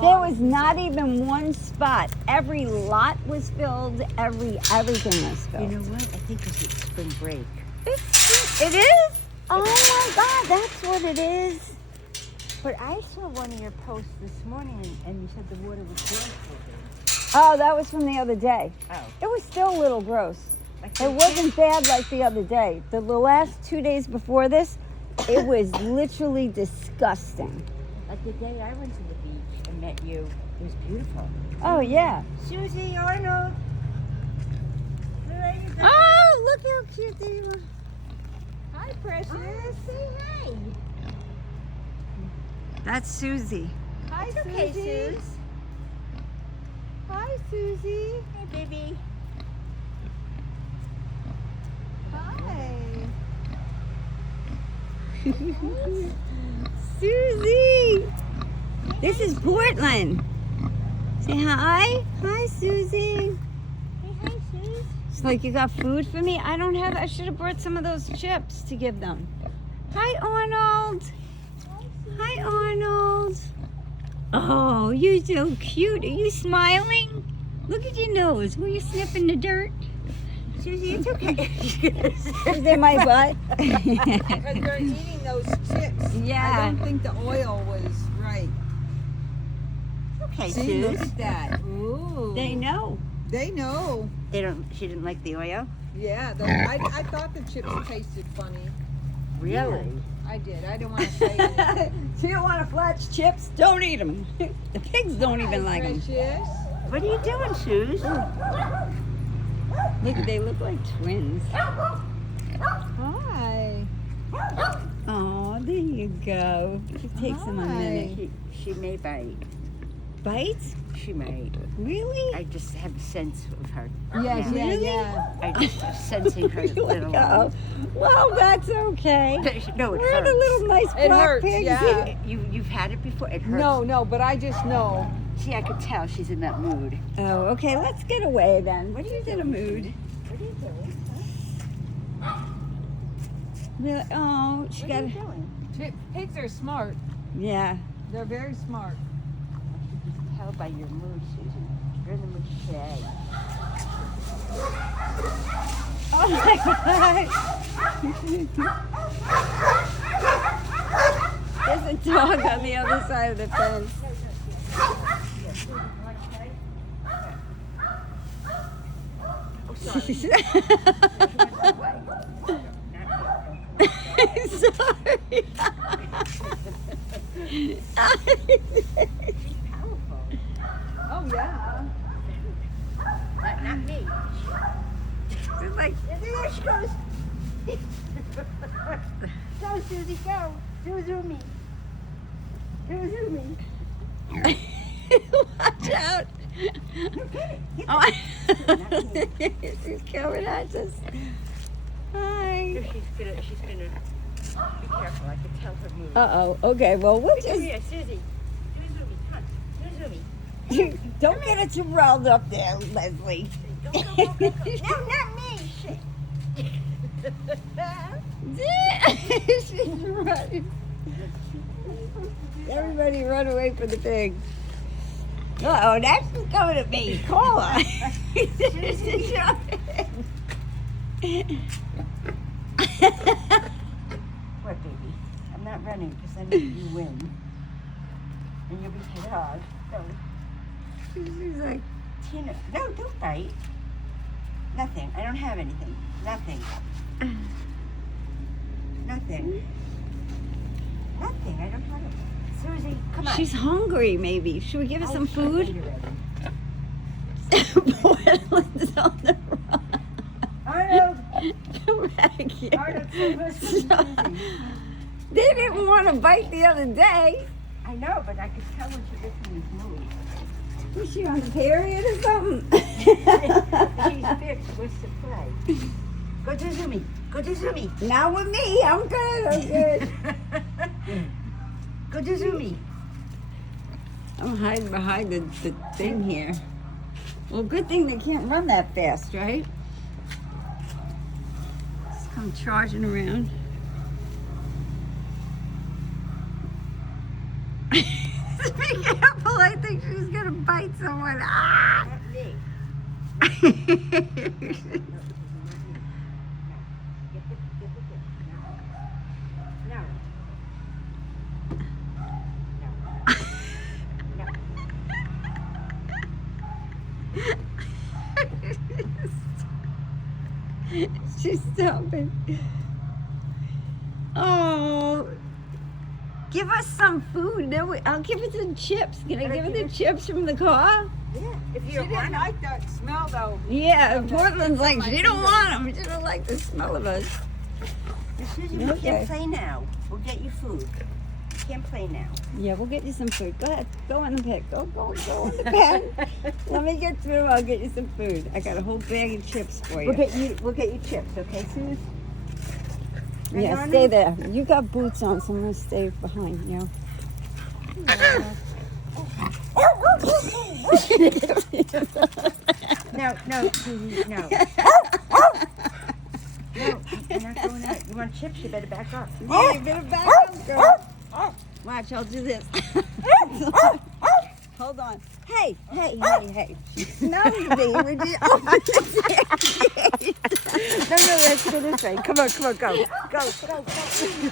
There was not even one spot. Every lot was filled. Everything was You filled. know what? I think it's spring break. It is? Oh my God, that's what it is. But I saw one of your posts this morning, and you said the water was gross. Oh, that was from the other day. Oh. It was still a little gross. Like It wasn't bad like the other day. The last 2 days before this, it was literally disgusting. Like the day I went to the beach and met you, it was beautiful. Oh, yeah. Susie Arnold. Oh, look how cute they are. Hi, Precious. Say hi. That's Susie. Hi, okay, Susie. Sus. Hi, Susie. Hey, baby. Hi. Susie. This is Portland. Say hi. Hi, Susie. Hey, hi, Sus. It's like, you got food for me? I don't have. I should have brought some of those chips to give them. Hi, Arnold. Hi, Arnold. Oh, you're so cute. Are you smiling? Look at your nose. Were you sniffing the dirt? Susie, it's okay. Is it my butt? Because they're eating those chips. Yeah. I don't think the oil was right. Okay, See, look Sus. at that. Ooh. They know. They know. She didn't like the oil? Yeah. I thought the chips tasted funny. Really? I did. I didn't want to say anything. So you don't want to flatch chips? Don't eat them. The pigs don't even like them. Precious. What are you doing, Sus? Look, they look like twins. Hi. Oh, there you go. It takes them a minute. She may bite. Bites? She may. Really? I just have a sense of her. Yes, now. yeah. I just am sensing her Really? little. Oh, well, that's okay. No, it We're hurts. the little nice It black hurts, pigs. yeah. You've had it before. It hurts. No, but I just know. See, I could tell she's in that mood. Oh, okay. Let's get away then. What are you in a mood? What are you doing? Really? Oh, she What got. are you doing? Pigs are smart. Yeah. They're very smart. I can tell by your mood, Susan. You're in the mood today. Oh my God. There's a dog on the other side of the fence. Oh, sorry. Sorry. She's powerful. Oh, yeah. Not me. It's like, There she goes. Go, Susie, go. Do Zoomy. Do Zoomy. watch out. Oh, she's coming at us. Hi. She's gonna be careful. I can tell her mood. Uh-oh. Okay, well, we'll Come just... here, Susie. Do Zoomy. Come. Do Zoomy. Don't get it too riled up there, Leslie. Go. No, not me. Shit. She's running. Everybody run away from the pig. Uh-oh, that's coming at me. Call her. What, baby? I'm not running because I know you win. And you'll be hit hard. So, She's like, Tina, no, don't bite. Nothing. I don't have anything. Nothing. Nothing. Nothing. I don't have it. Susie, come on. she's hungry, maybe. Should we give her some food? Arnold, Portland's on the run. Come back here. Arnold, Susie. They didn't want to bite the other day. I know, but I could tell when she gets in these moods. Was she on a period or something? She's big. She wants to play. Go to Zoomy. Go to Zoomy. Not with me. I'm good. I'm good. Go to Zoomy. I'm hiding behind the thing here. Well, good thing they can't run that fast, right? Just come charging around. Be careful. I think someone. Ah! Not me. Get the gift. No. No. She's stopping. Oh, give us some food. Then I'll give her some chips. Can I give her the chips from the car? Yeah. If She you didn't want like that smell though. Yeah, Portland's like, she don't want them. She don't like the smell of us. Susie, we Okay. can't play now. We'll get you food. You can't play now. Yeah, we'll get you some food. Go ahead. Go in the pig. Go in the pen. Let me get through. I'll get you some food. I got a whole bag of chips for you. We'll get you chips, okay, Suze? Yeah, Hang on. stay there. You got boots on, so I'm going to stay behind you. No, Susie, no. No, you're not going out. You want chips? You better back up. Yeah, you better back up, girl. Watch, I'll do this. Hold on. Hey. No, baby. Would you? Oh, No, let's go this way. Come on, go. Go.